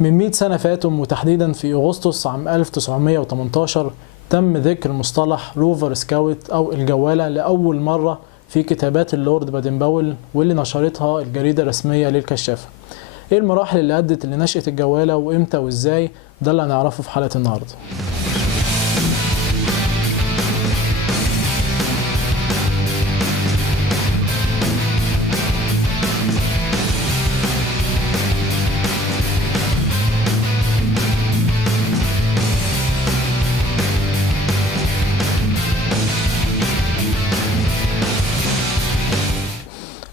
من 100 سنة فاتوا، وتحديدا في أغسطس عام 1918 تم ذكر مصطلح روفر سكاوت أو الجوالة لأول مرة في كتابات اللورد بادن باول، واللي نشرتها الجريدة الرسمية للكشافة. إيه المراحل اللي أدت لنشأة الجوالة وإمتى وإزاي؟ ده اللي هنعرفه في حلقة النهاردة.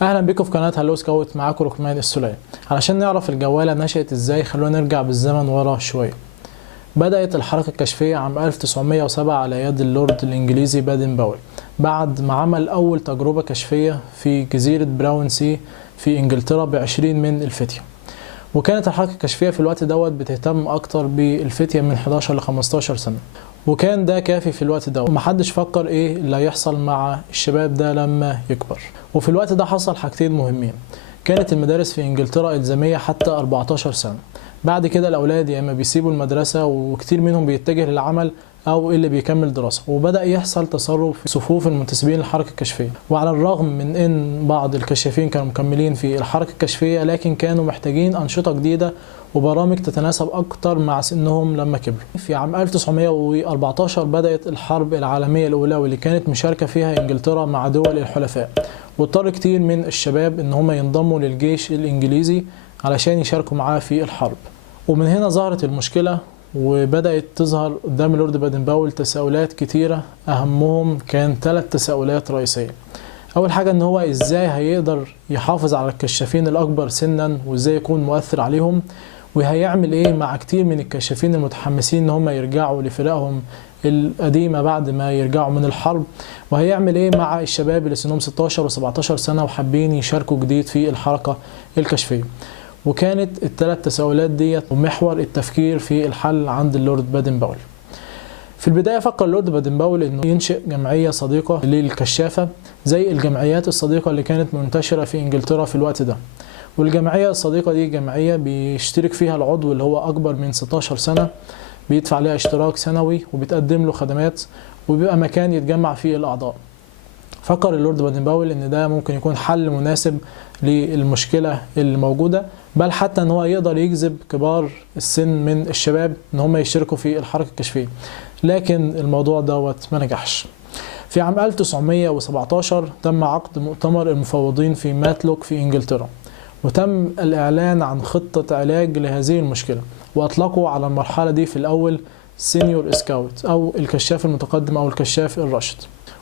اهلا بكم في قناه هلو سكاوت، معاكم ركمان السليم. علشان نعرف الجواله نشأت ازاي خلونا نرجع بالزمن ورا شويه. بدأت الحركه الكشفيه عام 1907 على يد اللورد الانجليزي بادن باول، بعد ما عمل اول تجربه كشفيه في جزيره براون سي في انجلترا ب20 من الفتيه. وكانت الحركه الكشفيه في الوقت دوت بتهتم اكتر بالفتيه من 11 ل 15 سنه، وكان ده كافي في الوقت ده، ومحدش فكر ايه اللي هيحصل مع الشباب ده لما يكبر. وفي الوقت ده حصل حاجتين مهمين. كانت المدارس في انجلترا إلزامية حتى 14 سنة. بعد كده الأولاد يا إما بيسيبوا المدرسة وكتير منهم بيتجه للعمل أو اللي بيكمل دراسة، وبدأ يحصل تسرب في صفوف المنتسبين للحركة الكشفية. وعلى الرغم من إن بعض الكشافين كانوا مكملين في الحركة الكشفية، لكن كانوا محتاجين أنشطة جديدة وبرامج تتناسب أكتر مع سنهم لما كبروا. في عام 1914 بدأت الحرب العالمية الأولى، واللي كانت مشاركة فيها إنجلترا مع دول الحلفاء، واضطر كتير من الشباب إن هم ينضموا للجيش الإنجليزي علشان يشاركوا معاه في الحرب. ومن هنا ظهرت المشكلة، وبدأت تظهر قدام اللورد بادن باول تساؤلات كتيرة، أهمهم كان 3 تساؤلات رئيسية. أول حاجة إن هو إزاي هيقدر يحافظ على الكشافين الأكبر سنا، وإزاي يكون مؤثر عليهم، وهيعمل إيه مع كتير من الكشافين المتحمسين إن هم يرجعوا لفرقهم القديمة بعد ما يرجعوا من الحرب، وهيعمل إيه مع الشباب اللي سنهم 16 و17 سنة وحابين يشاركوا جديد في الحركة الكشفية. وكانت ال3 تساؤلات ديت محور التفكير في الحل عند اللورد بادن باول. في البداية فكر اللورد بادن باول إنه ينشئ جمعية صديقة للكشافة زي الجمعيات الصديقة اللي كانت منتشرة في إنجلترا في الوقت ده. والجمعية الصديقة دي جمعية بيشترك فيها العضو اللي هو أكبر من 16 سنة، بيدفع عليها اشتراك سنوي وبتقدم له خدمات، وبيبقى مكان يتجمع فيه الأعضاء. فكر اللورد بادن باول إن ده ممكن يكون حل مناسب للمشكلة اللي موجودة، بل حتى إن هو يقدر يجذب كبار السن من الشباب إن هم يشتركوا في الحركة الكشفية. لكن الموضوع دوت ما نجحش. في عام 1917 تم عقد مؤتمر المفوضين في ماتلوك في إنجلترا، وتم الإعلان عن خطة علاج لهذه المشكلة، وأطلقوا على المرحلة دي في الأول سينيور سكاوت أو الكشاف المتقدم أو الكشاف الراشد.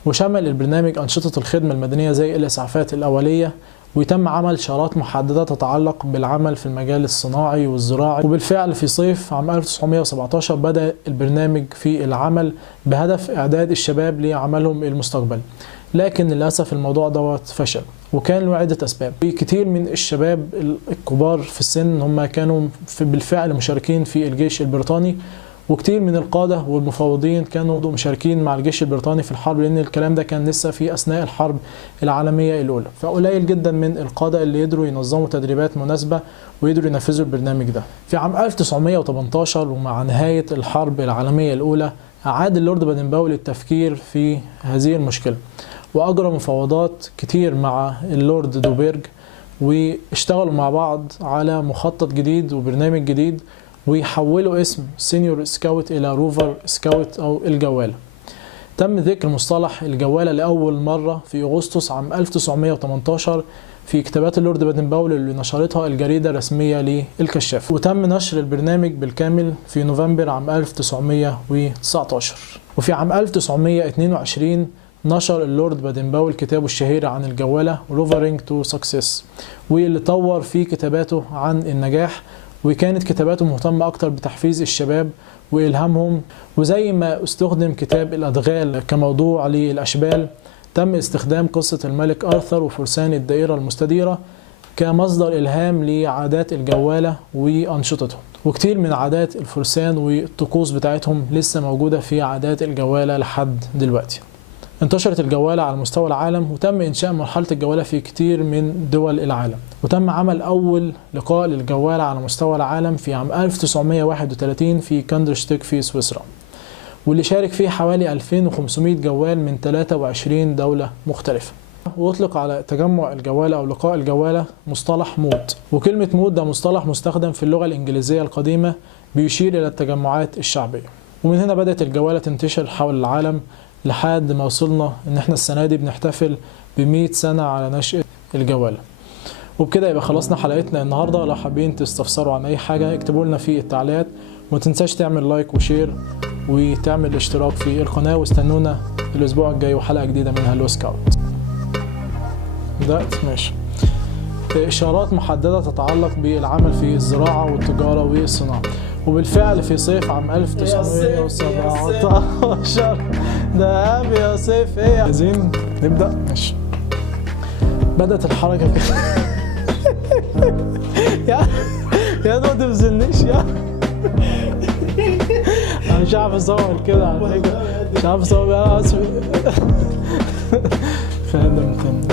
وشمل البرنامج أنشطة الخدمة المدنية زي الإسعافات الأولية، ويتم عمل شارات محددة تتعلق بالعمل في المجال الصناعي والزراعي. وبالفعل في صيف عام 1917 بدأ البرنامج في العمل بهدف إعداد الشباب لعملهم المستقبلي، لكن للأسف الموضوع دوت فشل، وكان له عدة أسباب. كتير من الشباب الكبار في السن هم كانوا بالفعل مشاركين في الجيش البريطاني، وكتير من القادة والمفوضين كانوا مشاركين مع الجيش البريطاني في الحرب، لأن الكلام ده كان لسه في أثناء الحرب العالمية الأولى. فقليل جدا من القادة اللي يقدروا ينظموا تدريبات مناسبة ويقدروا ينفذوا البرنامج ده. في عام 1918 ومع نهاية الحرب العالمية الأولى أعاد اللورد بادن باول التفكير في هذه المشكلة، وأجرى مفاوضات كتير مع اللورد دوبيرج، واشتغلوا مع بعض على مخطط جديد وبرنامج جديد، ويحولوا اسم سينيور سكاوت إلى روفر سكاوت أو الجوالة. تم ذكر مصطلح الجوالة لأول مرة في أغسطس عام 1918 في كتابات اللورد بادن باول اللي نشرتها الجريدة الرسمية للكشافة، وتم نشر البرنامج بالكامل في نوفمبر عام 1919. وفي عام 1922 نشر اللورد بادن باول كتابه الشهير عن الجوالة روفرينج تو سكسس، واللي طور فيه كتاباته عن النجاح، وكانت كتاباته مهتمة أكتر بتحفيز الشباب وإلهامهم. وزي ما استخدم كتاب الأدغال كموضوع للأشبال، تم استخدام قصة الملك آرثر وفرسان الدائرة المستديرة كمصدر إلهام لعادات الجوالة وأنشطتهم. وكتير من عادات الفرسان والطقوس بتاعتهم لسه موجودة في عادات الجوالة لحد دلوقتي. انتشرت الجوالة على مستوى العالم، وتم إنشاء مرحلة الجوالة في كتير من دول العالم، وتم عمل أول لقاء للجوالة على مستوى العالم في عام 1931 في كاندرشتيك في سويسرا، واللي شارك فيه حوالي 2500 جوال من 23 دولة مختلفة. وأطلق على تجمع الجوالة أو لقاء الجوالة مصطلح مود، وكلمة مود ده مصطلح مستخدم في اللغة الإنجليزية القديمة بيشير إلى التجمعات الشعبية. ومن هنا بدأت الجوالة تنتشر حول العالم لحد ما وصلنا إن إحنا السنة دي بنحتفل ب100 سنة على نشأة الجوالة. وبكده يبقى خلصنا حلقتنا النهاردة. لو حابين تستفسروا عن أي حاجة اكتبوا لنا في التعليقات، وما تنساش تعمل لايك وشير وتعمل اشتراك في القناة، واستنونا الأسبوع الجاي وحلقة جديدة من هالو سكاوت. بدأت ماشي. إشارات محددة تتعلق بالعمل في الزراعة والتجارة والصناعة. وبالفعل في صيف عام 1917 ده يا صيف ايه عايزين نبدأ ماشي. بدأت الحركة كده يا ما تبذلنيش يا انا مش عارف اصور كده على فكرة، مش عارف اصور انا اسف. خادم تاني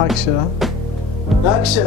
متضحكش.